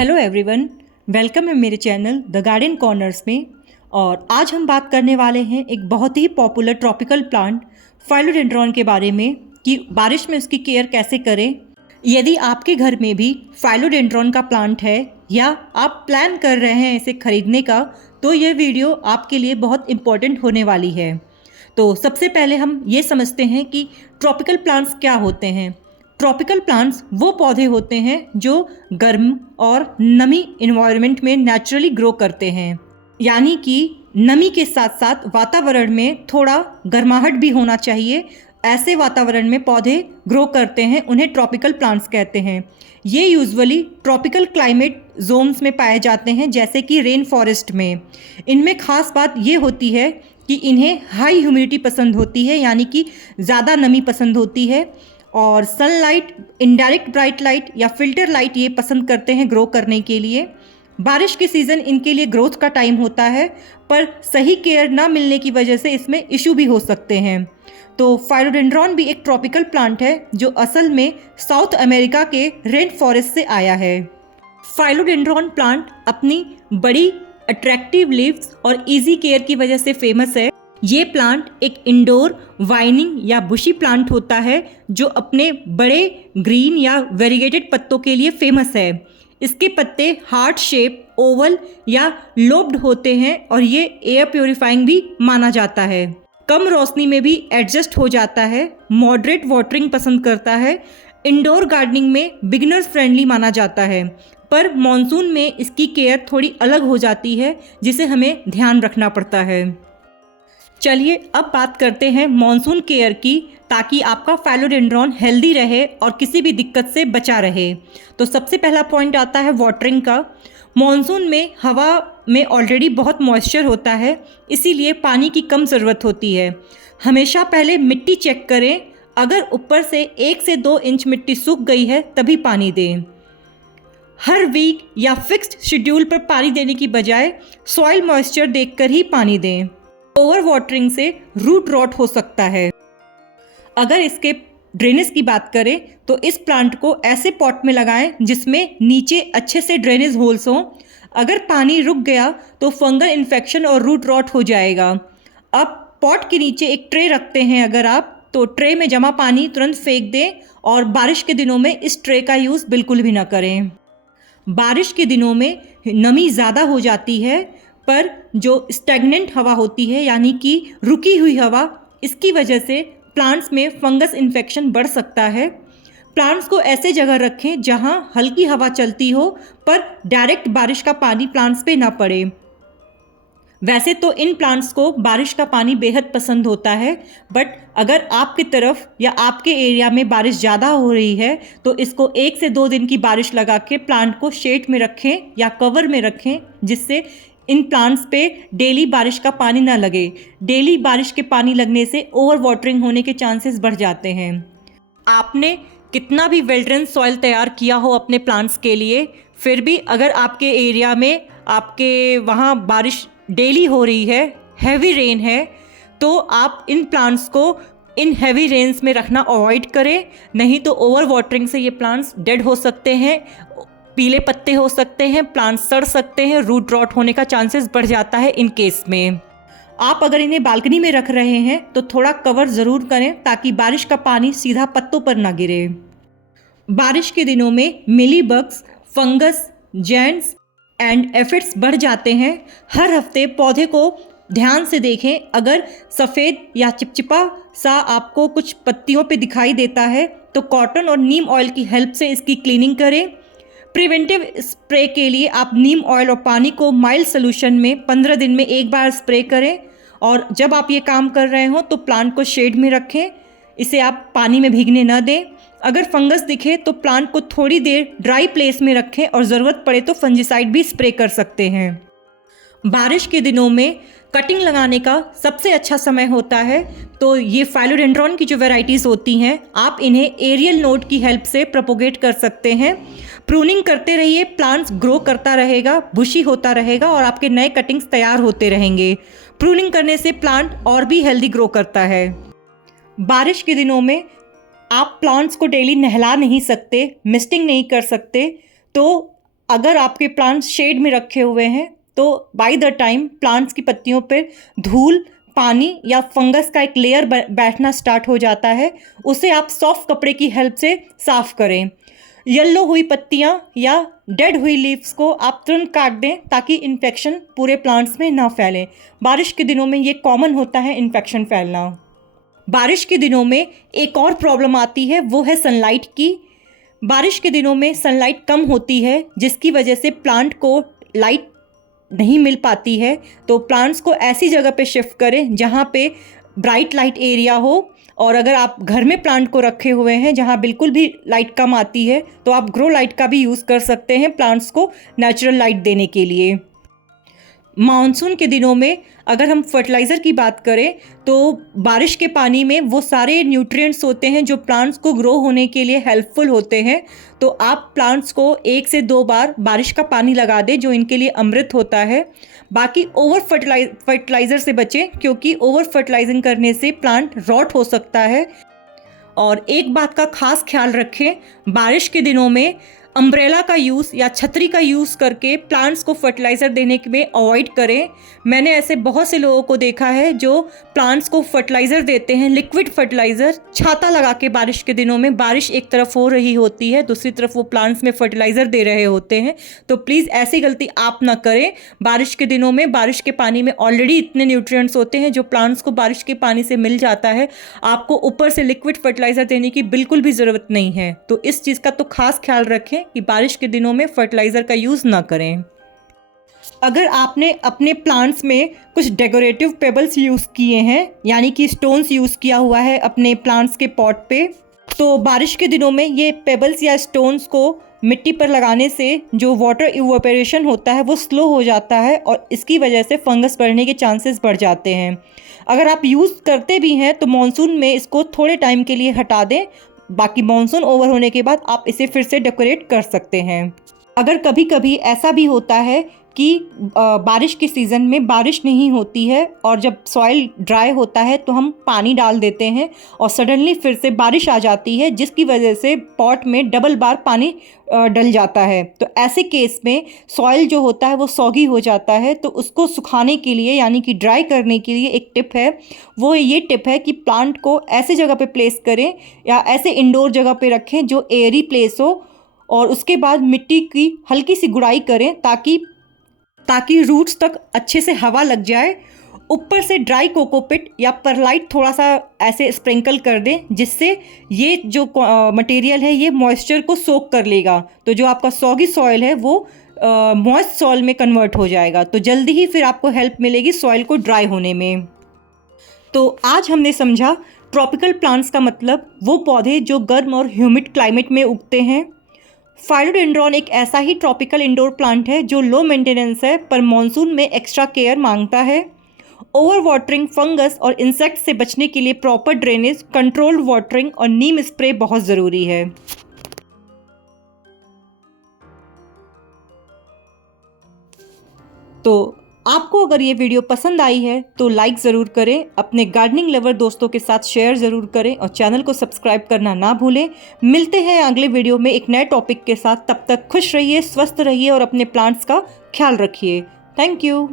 Hello everyone, welcome है मेरे channel the garden corners में। और आज हम बात करने वाले हैं एक बहुत ही पॉपुलर ट्रॉपिकल प्लांट फाइलोडेंड्रॉन के बारे में कि बारिश में उसकी केयर कैसे करें। यदि आपके घर में भी फाइलोडेंड्रॉन का प्लांट है या आप प्लान कर रहे हैं इसे खरीदने का, तो यह वीडियो आपके लिए बहुत इम्पोर्टेंट होने वाली है। तो सबसे पहले हम ये समझते हैं कि ट्रॉपिकल प्लांट्स क्या होते हैं। ट्रॉपिकल प्लांट्स वो पौधे होते हैं जो गर्म और नमी इन्वायरमेंट में नेचुरली ग्रो करते हैं, यानी कि नमी के साथ साथ वातावरण में थोड़ा गर्माहट भी होना चाहिए। ऐसे वातावरण में पौधे ग्रो करते हैं, उन्हें ट्रॉपिकल प्लांट्स कहते हैं। ये यूजुअली ट्रॉपिकल क्लाइमेट जोन्स में पाए जाते हैं, जैसे कि रेन फॉरेस्ट में। इनमें खास बात ये होती है कि इन्हें हाई ह्यूमिडिटी पसंद होती है, यानी कि ज़्यादा नमी पसंद होती है, और सनलाइट, इनडायरेक्ट ब्राइट लाइट या फिल्टर लाइट ये पसंद करते हैं ग्रो करने के लिए। बारिश के सीज़न इनके लिए ग्रोथ का टाइम होता है, पर सही केयर ना मिलने की वजह से इसमें इशू भी हो सकते हैं। तो फाइलोडेंड्रॉन भी एक ट्रॉपिकल प्लांट है जो असल में साउथ अमेरिका के रेन फॉरेस्ट से आया है। फाइलोडेंड्रॉन प्लांट अपनी बड़ी अट्रैक्टिव लीव्स और इजी केयर की वजह से फेमस है। ये प्लांट एक इंडोर वाइनिंग या बुशी प्लांट होता है जो अपने बड़े ग्रीन या वेरीगेटेड पत्तों के लिए फेमस है। इसके पत्ते हार्ट शेप, ओवल या लोब्ड होते हैं और ये एयर प्योरीफाइंग भी माना जाता है। कम रोशनी में भी एडजस्ट हो जाता है, मॉडरेट वाटरिंग पसंद करता है, इंडोर गार्डनिंग में बिगिनर्स फ्रेंडली माना जाता है। पर मॉनसून में इसकी केयर थोड़ी अलग हो जाती है, जिसे हमें ध्यान रखना पड़ता है। चलिए अब बात करते हैं मॉनसून केयर की, ताकि आपका फाइलोडेंड्रॉन हेल्दी रहे और किसी भी दिक्कत से बचा रहे। तो सबसे पहला पॉइंट आता है वाटरिंग का। मॉनसून में हवा में ऑलरेडी बहुत मॉइस्चर होता है, इसीलिए पानी की कम ज़रूरत होती है। हमेशा पहले मिट्टी चेक करें, अगर ऊपर से 1 से 2 इंच मिट्टी सूख गई है तभी पानी दें। हर वीक या फिक्स्ड शेड्यूल पर पानी देने की बजाय सॉइल मॉइस्चर देखकर ही पानी दें। ओवर वाटरिंग से रूट रॉट हो सकता है। अगर इसके ड्रेनेज की बात करें तो इस प्लांट को ऐसे पॉट में लगाएं जिसमें नीचे अच्छे से ड्रेनेज होल्स हों। अगर पानी रुक गया तो फंगल इन्फेक्शन और रूट रॉट हो जाएगा। अब पॉट के नीचे एक ट्रे रखते हैं अगर आप, तो ट्रे में जमा पानी तुरंत फेंक दें और बारिश के दिनों में इस ट्रे का यूज़ बिल्कुल भी ना करें। बारिश के दिनों में नमी ज़्यादा हो जाती है, पर जो स्टैग्नेंट हवा होती है, यानी कि रुकी हुई हवा, इसकी वजह से प्लांट्स में फंगस इन्फेक्शन बढ़ सकता है। प्लांट्स को ऐसे जगह रखें जहां हल्की हवा चलती हो, पर डायरेक्ट बारिश का पानी प्लांट्स पे ना पड़े। वैसे तो इन प्लांट्स को बारिश का पानी बेहद पसंद होता है, बट अगर आपकी तरफ या आपके एरिया में बारिश ज़्यादा हो रही है तो इसको 1 से 2 दिन की बारिश लगा के प्लांट को शेड में रखें या कवर में रखें, जिससे इन प्लांट्स पे डेली बारिश का पानी ना लगे। डेली बारिश के पानी लगने से ओवर वाटरिंग होने के चांसेस बढ़ जाते हैं। आपने कितना भी वेल ड्रेन सॉइल तैयार किया हो अपने प्लांट्स के लिए, फिर भी अगर आपके एरिया में आपके वहाँ बारिश डेली हो रही है, हैवी रेन है, तो आप इन प्लांट्स को इन हैवी रेन्स में रखना अवॉइड करें। नहीं तो ओवर वाटरिंग से ये प्लांट्स डेड हो सकते हैं, पीले पत्ते हो सकते हैं, प्लांट्स सड़ सकते हैं, रूट रॉट होने का चांसेस बढ़ जाता है इन केस में। आप अगर इन्हें बालकनी में रख रहे हैं तो थोड़ा कवर ज़रूर करें, ताकि बारिश का पानी सीधा पत्तों पर ना गिरे। बारिश के दिनों में मिली बग्स, फंगस, जैंट्स एंड एफिड्स बढ़ जाते हैं। हर हफ्ते पौधे को ध्यान से देखें, अगर सफ़ेद या चिपचिपा सा आपको कुछ पत्तियों पे दिखाई देता है तो कॉटन और नीम ऑयल की हेल्प से इसकी क्लीनिंग करें। प्रिवेंटिव स्प्रे के लिए आप नीम ऑयल और पानी को माइल्ड सोल्यूशन में 15 दिन में एक बार स्प्रे करें, और जब आप ये काम कर रहे हो तो प्लांट को शेड में रखें, इसे आप पानी में भीगने न दें। अगर फंगस दिखे तो प्लांट को थोड़ी देर ड्राई प्लेस में रखें और ज़रूरत पड़े तो फंजीसाइड भी स्प्रे कर सकते हैं। बारिश के दिनों में कटिंग लगाने का सबसे अच्छा समय होता है, तो ये फाइलोडेंड्रॉन की जो वैरायटीज़ होती हैं, आप इन्हें एरियल नोड की हेल्प से प्रोपोगेट कर सकते हैं। प्रूनिंग करते रहिए, प्लांट्स ग्रो करता रहेगा, बुशी होता रहेगा और आपके नए कटिंग्स तैयार होते रहेंगे। प्रूनिंग करने से प्लांट और भी हेल्दी ग्रो करता है। बारिश के दिनों में आप प्लांट्स को डेली नहला नहीं सकते, मिस्टिंग नहीं कर सकते, तो अगर आपके प्लांट्स शेड में रखे हुए हैं तो बाय द टाइम प्लांट्स की पत्तियों पर धूल, पानी या फंगस का एक लेयर बैठना स्टार्ट हो जाता है, उसे आप सॉफ्ट कपड़े की हेल्प से साफ़ करें। येलो हुई पत्तियां या डेड हुई लीव्स को आप तुरंत काट दें ताकि इन्फेक्शन पूरे प्लांट्स में ना फैले। बारिश के दिनों में ये कॉमन होता है इन्फेक्शन फैलना। बारिश के दिनों में एक और प्रॉब्लम आती है, वो है सनलाइट की। बारिश के दिनों में सनलाइट कम होती है जिसकी वजह से प्लांट को लाइट नहीं मिल पाती है, तो प्लांट्स को ऐसी जगह पे शिफ्ट करें जहाँ पे ब्राइट लाइट एरिया हो। और अगर आप घर में प्लांट को रखे हुए हैं जहाँ बिल्कुल भी लाइट कम आती है तो आप ग्रो लाइट का भी यूज़ कर सकते हैं प्लांट्स को नेचुरल लाइट देने के लिए। मानसून के दिनों में अगर हम फर्टिलाइज़र की बात करें तो बारिश के पानी में वो सारे न्यूट्रिएंट्स होते हैं जो प्लांट्स को ग्रो होने के लिए हेल्पफुल होते हैं, तो आप प्लांट्स को 1 से 2 बार बारिश का पानी लगा दें जो इनके लिए अमृत होता है। बाकी ओवर फर्टिलाइज़र से बचें क्योंकि ओवर फर्टिलाइजिंग करने से प्लांट रॉट हो सकता है। और एक बात का खास ख्याल रखें, बारिश के दिनों में अम्ब्रेला का यूज़ या छतरी का यूज़ करके प्लांट्स को फर्टिलाइज़र देने में अवॉइड करें। मैंने ऐसे बहुत से लोगों को देखा है जो प्लांट्स को फर्टिलाइज़र देते हैं, लिक्विड फर्टिलाइज़र, छाता लगा के बारिश के दिनों में। बारिश एक तरफ हो रही होती है, दूसरी तरफ वो प्लांट्स में फर्टिलाइज़र दे रहे होते हैं। तो प्लीज़ ऐसी गलती आप ना करें। बारिश के दिनों में बारिश के पानी में ऑलरेडी इतने न्यूट्रिएंट्स होते हैं जो प्लांट्स को बारिश के पानी से मिल जाता है, आपको ऊपर से लिक्विड फर्टिलाइज़र देने की बिल्कुल भी ज़रूरत नहीं है। तो इस चीज़ का तो खास ख्याल रखें कि बारिश के दिनों में फर्टिलाइज़र का यूज़ ना करें। अगर आपने अपने प्लांट्स में कुछ डेकोरेटिव पेबल्स यूज़ किए हैं, यानी कि स्टोन्स यूज़ किया हुआ है अपने प्लांट्स के पॉट पे, तो बारिश के दिनों में ये पेबल्स या स्टोन्स को मिट्टी पर लगाने से जो वाटर इवेपोरेशन होता है वो स्लो हो जाता है और इसकी वजह से फंगस बढ़ने के चांसेस बढ़ जाते हैं। अगर आप यूज़ करते भी हैं तो मानसून में इसको थोड़े टाइम के लिए हटा दें, बाकी मानसून ओवर होने के बाद आप इसे फिर से डेकोरेट कर सकते हैं। अगर कभी कभी ऐसा भी होता है कि बारिश के सीज़न में बारिश नहीं होती है और जब सॉइल ड्राई होता है तो हम पानी डाल देते हैं और सडनली फिर से बारिश आ जाती है जिसकी वजह से पॉट में डबल बार पानी डल जाता है, तो ऐसे केस में सॉइल जो होता है वो सॉगी हो जाता है। तो उसको सुखाने के लिए यानी कि ड्राई करने के लिए एक टिप है, वो ये टिप है कि प्लांट को ऐसे जगह पे प्लेस करें या ऐसे इंडोर जगह पे रखें जो एयरी प्लेस हो और उसके बाद मिट्टी की हल्की सी गुड़ाई करें ताकि रूट्स तक अच्छे से हवा लग जाए। ऊपर से ड्राई कोकोपिट या परलाइट थोड़ा सा ऐसे स्प्रिंकल कर दें जिससे ये जो मटेरियल है ये मॉइस्चर को सोक कर लेगा, तो जो आपका सॉगी सॉइल है वो मॉइस्ट सॉइल में कन्वर्ट हो जाएगा, तो जल्दी ही फिर आपको हेल्प मिलेगी सॉइल को ड्राई होने में। तो आज हमने समझा ट्रॉपिकल प्लांट्स का मतलब वो पौधे जो गर्म और ह्यूमिड क्लाइमेट में उगते हैं। फाइलोडेंड्रॉन एक ऐसा ही ट्रॉपिकल इंडोर प्लांट है जो लो मेंटेनेंस है पर मॉनसून में एक्स्ट्रा केयर मांगता है। ओवर वाटरिंग, फंगस और इंसेक्ट से बचने के लिए प्रॉपर ड्रेनेज, कंट्रोल्ड वाटरिंग और नीम स्प्रे बहुत ज़रूरी है। तो आपको अगर ये वीडियो पसंद आई है तो लाइक ज़रूर करें, अपने गार्डनिंग लवर दोस्तों के साथ शेयर ज़रूर करें और चैनल को सब्सक्राइब करना ना भूलें। मिलते हैं अगले वीडियो में एक नए टॉपिक के साथ, तब तक खुश रहिए, स्वस्थ रहिए और अपने प्लांट्स का ख्याल रखिए। Thank you.